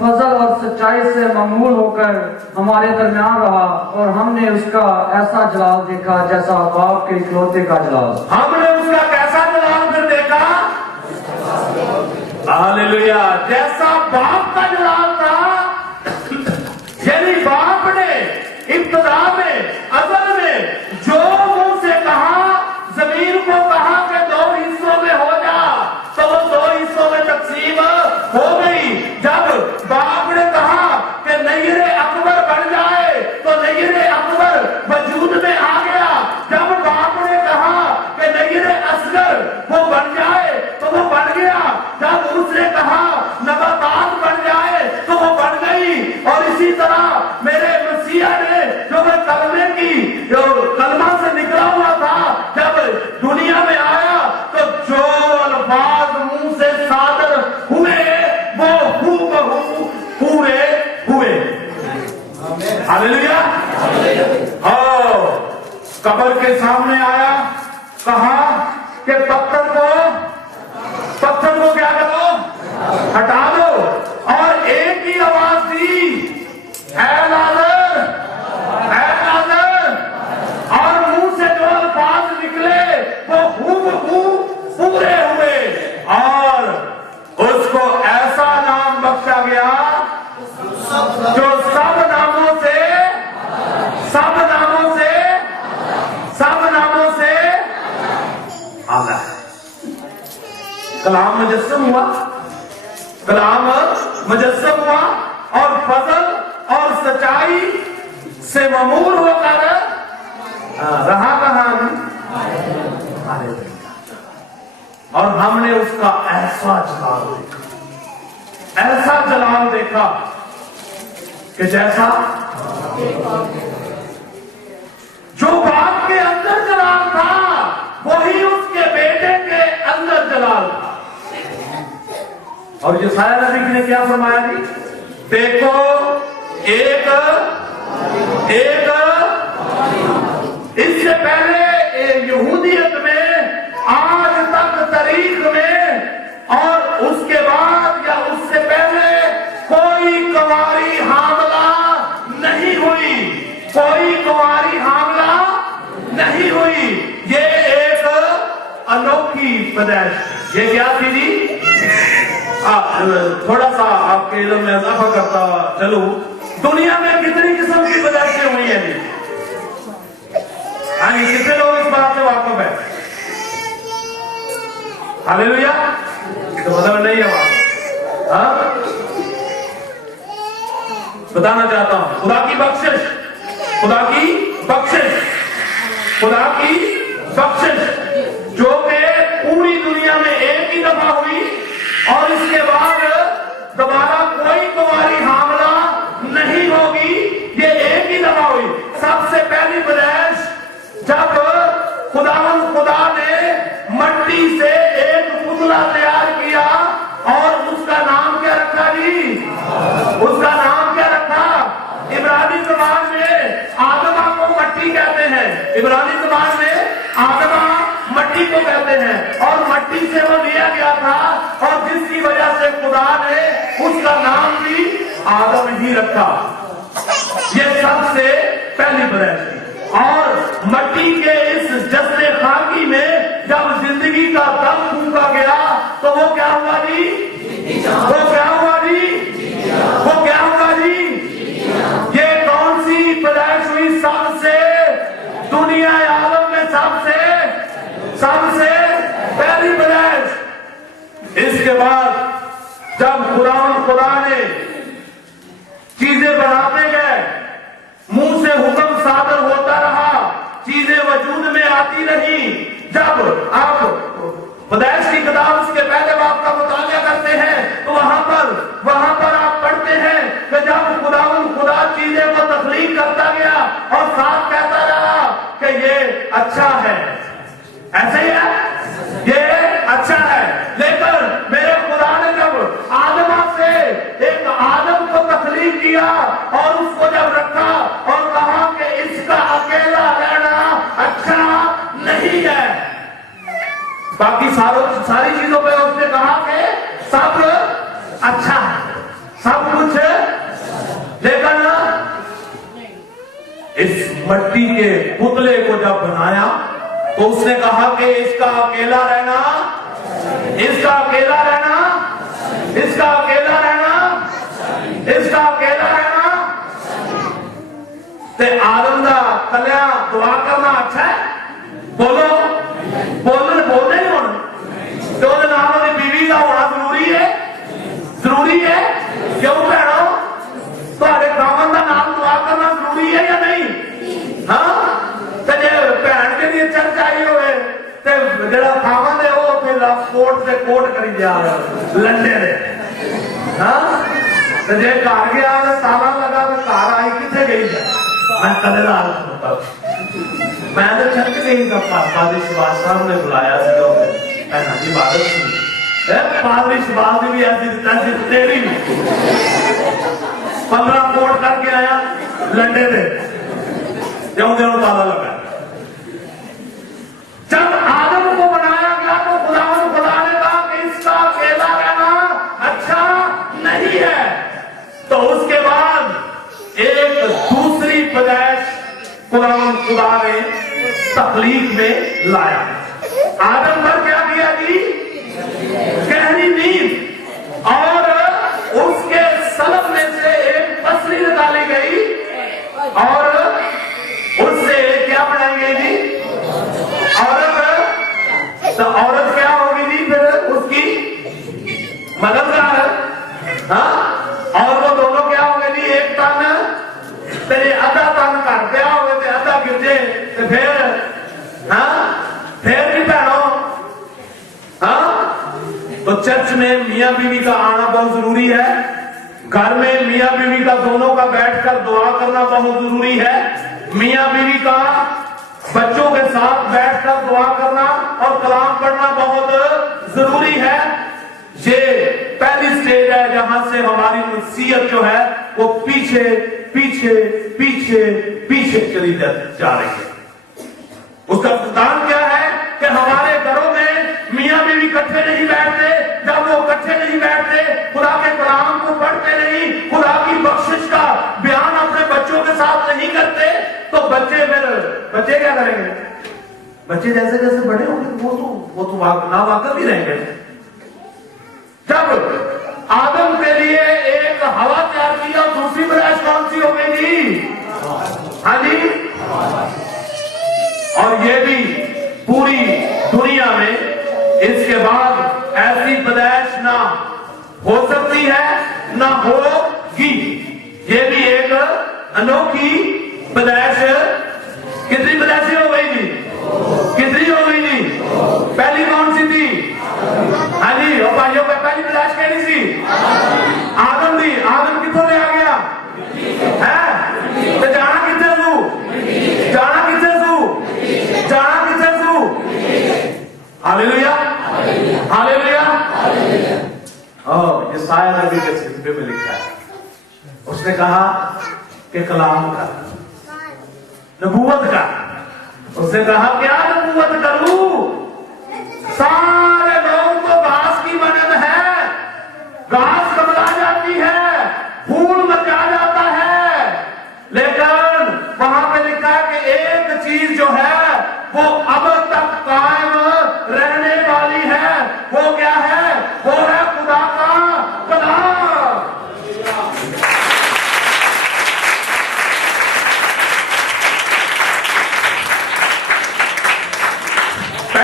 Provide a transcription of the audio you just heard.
फजल और सच्चाई से ममूल होकर हमारे दरमियान रहा, और हमने उसका ऐसा जलाल देखा जैसा बाप के इकलौते का जलाल। हमने उसका कैसा जलाल फिर देखा? हालेलुया, जैसा बाप का जलाल था। यानी बाप ने इब्तिदा में, अज़ल में जो मुंह से कहा, जमीन को कहा कि 2 हिस्सों में हो जा, तो वो 2 हिस्सों में तकसीम हो गई। जब बाप ने कहा कि नयरे अकबर बन जाए, तो नयरे अकबर वजूद में आ गया। जब बाप ने कहा कि नयरे असगर वो बन जाए, तो वो बन गया। जब उसने कहा नबातात बन जाए, तो वो बन गई। और इसी तरह मेरे मसीहा ने जो मैं कलमे की जो कलमा से निकला हुआ था, जब दुनिया में आया, तो जो अल्फाज मुंह से सादर हुए वो हूबहू पूरे हुए। हालेलुया। और कब्र के सामने आया, कहा कि पत्थर को क्या करो, हटा दो। और एक ही आवाज दी, ऐ लाज़र, ऐ लाज़र। और मुंह से जो अल्फाज निकले वो हूबहू पूरे हुए। और उसको ऐसा नाम बख्शा गया जो सब नामों से आला है। कलाम मुजस्सम हुआ, कलाम मुजस्सम हुआ, और फजल और सच्चाई से ममूर होकर रहा कहां? और हमने उसका ऐसा जलाल देखा, ऐसा जलाल देखा कि जैसा जो बाप के अंदर जलाल था, वही उसके बेटे के अंदर जलाल था। और यशायाह नबी ने क्या फरमाया जी? देखो एक इससे पहले यहूदियत में, आज तक तारीख में, और उसके बाद या उससे पहले कोई कुंवारी हामला नहीं हुई, कोई कुंवारी हामला नहीं हुई। ये एक अनोखी पैदाइश। ये क्या थी जी? थोड़ा सा आपके इल्म में इजाफा करता चलूं, दुनिया में कितनी किस्म की पैदाइशें हुई हैं जी? हाँ, कितने लोग इस बात से वाकिफ है? हालेलुया। तो मतलब नहीं है वाकिफ। हाँ, बताना चाहता हूं, खुदा की बख्शिश, खुदा की बख्शिश, खुदा की बख्शिश जो कि पूरी दुनिया में एक ही दफा हुई, और इसके बाद दोबारा कोई कुंवारी हामला नहीं होगी। ये एक ही दफा हुई। सबसे पहली पैदाइश जब खुदा ने मट्टी से एक पुतला तैयार किया, और उसका नाम क्या रखा जी? उसका नाम क्या रखा? इब्रानी ज़बान में आदमा को मट्टी कहते हैं, इब्रानी ज़बान में आदमा मट्टी को कहते हैं। और मट्टी से वो लिया गया था, और जिसकी वजह से खुदा ने उसका नाम भी आदम ही रखा। ये सबसे पहली पैदाइश थी। और मट्टी के इस जस्ते खाकी में जब जिंदगी का दम फूंका गया, तो वो क्या हुआ जी? वो क्या हुआ जी? वो क्या हुआ जी? ये कौन सी पैदाइश हुई? सबसे दुनिया आलम में सबसे पहली पैदाइश। इसके बाद जब खुदा ने चीजें बनाते गए, मुंह से हुक्म सादर होता रहा, चीजें वजूद में आती रही। जब आप पैदाइश की किताब उसके पहले बाप का मुताला करते हैं, तो वहां पर आप पढ़ते हैं कि जब खुदा चीजें को तख्लीक करता गया, और साथ कहता रहा कि ये अच्छा है। ऐसे ही है, ये अच्छा है। लेकिन मेरे खुदा ने जब आदमा से एक आदम को तख्लीक किया, और उसको जब रखा, और कहा कि इसका अकेला रहना अच्छा नहीं है, बाकी सारी चीजों पे उसने कहा कि सब अच्छा है, सब कुछ, लेकिन इस मट्टी के पुतले को जब बनाया तो उसने कहा कि इसका अकेला रहना, इसका अकेला रहना, इसका अकेला रहना, इसका अकेला रहना। ते आदम दा कल्या दुआ करना अच्छा है? बोलो, बोलने नहीं होना। तो ਉਹਦੇ ਨਾਲ ਉਹਦੀ बीवी का होना जरूरी है, जरूरी है। क्यों भैणो, ਤੁਹਾਡੇ ਖਾਵਨ ਦਾ ਨਾਮ ਦੁਆ ਕਰਨਾ ਜ਼ਰੂਰੀ ਹੈ ਜਾਂ ਨਹੀਂ? ਹਾਂ, ਤੇ ਜੇ ਭੈਣ ਜਿਹੜੀ ਚਰਚ ਆਈ ਹੋਵੇ ਤੇ ਜਿਹੜਾ ਖਾਵਨ ਹੈ ਉਹ ਫਿਰ ਕੋਟ ਤੇ ਕੋਟ ਕਰੀ ਜਾ ਲੰਡੇ ਦੇ। ਹਾਂ, ਤੇ ਜੇ ਘਰ ਗਿਆ ਤੇ ਤਾਲਾ ਲਗਾ ਤੇ ਘਰ ਆਈ ਕਿੱਥੇ ਗਈ ਹੈ? मैं कदे लाल मैं तो चर्च गई था, पापा जी सुभाष साहब ने बुलाया जी बादल पादरी सुभाष भी ऐसी तेरी 15 कोट करके आया लंडे में, क्यों ताला लगा। जब आदम को बनाया गया तो खुदा ने कहा कि इसका अकेला रहना अच्छा नहीं है। तो उसके बाद एक दूसरी पैदाइश खुदा ने तखलीक में लाया। आदम पर क्या किया जी? गहरी नींद, और उसके सलब में से एक पसली निकाली गई और उससे क्या बनाई गई जी? औरत। तो औरत क्या होगी जी? फिर उसकी मददगार। हाँ, और वो दोनों क्या हो गए जी? एक तन तेरे आधा तन कर दिया होगे ते आधा गिरजे ते फिर हाँ, फिर भी भैनो। हाँ, तो चर्च में मियाँ बीवी का आना बहुत जरूरी है। घर में मियाँ बीवी का दोनों का बैठकर दुआ करना बहुत जरूरी है। मियाँ बीवी का बच्चों के साथ बैठकर दुआ करना और कलाम पढ़ना बहुत जरूरी है। ये पहली स्टेज है जहां से हमारी नसीहत जो है वो पीछे पीछे पीछे पीछे चली जा रही है। उसका सिद्धांत क्या है कि हमारे घरों में मियाँ बीवी इकट्ठे नहीं बैठते। जब वो इकट्ठे नहीं बैठते, खुदा के कलाम को पढ़ते नहीं, खुदा की बख्शिश का बयान अपने बच्चों के साथ नहीं करते, तो बच्चे क्या करेंगे? बच्चे जैसे जैसे बड़े होंगे वो तो ना वाकफ ही रहेंगे। जब आदम के लिए एक हवा तैयार की और दूसरी पैदाइश कौन सी हो गई जी? हाँ जी। और ये भी पूरी दुनिया में इसके बाद ऐसी पैदाइश ना हो सकती है ना होगी। ये भी एक अनोखी पैदाइश। कितनी पैदाइश हो गई जी? कितनी हो गई जी? पहली कौन सी थी? हाँ जी, और भाइयों का पहली पैदाइश कहनी थी आदम दी। आदम कितों ले आ गया है? तो जाना कितने सू? जाना कितने सू? जाना कितने सू? Hallelujah, hallelujah. ये साया नबी के सिफे में लिखा है। उसने कहा कि कलाम का, नबूवत का। उसने कहा क्या नबूवत करूं? सारे लोगों को घास की मदद है, घास कमला जाती है,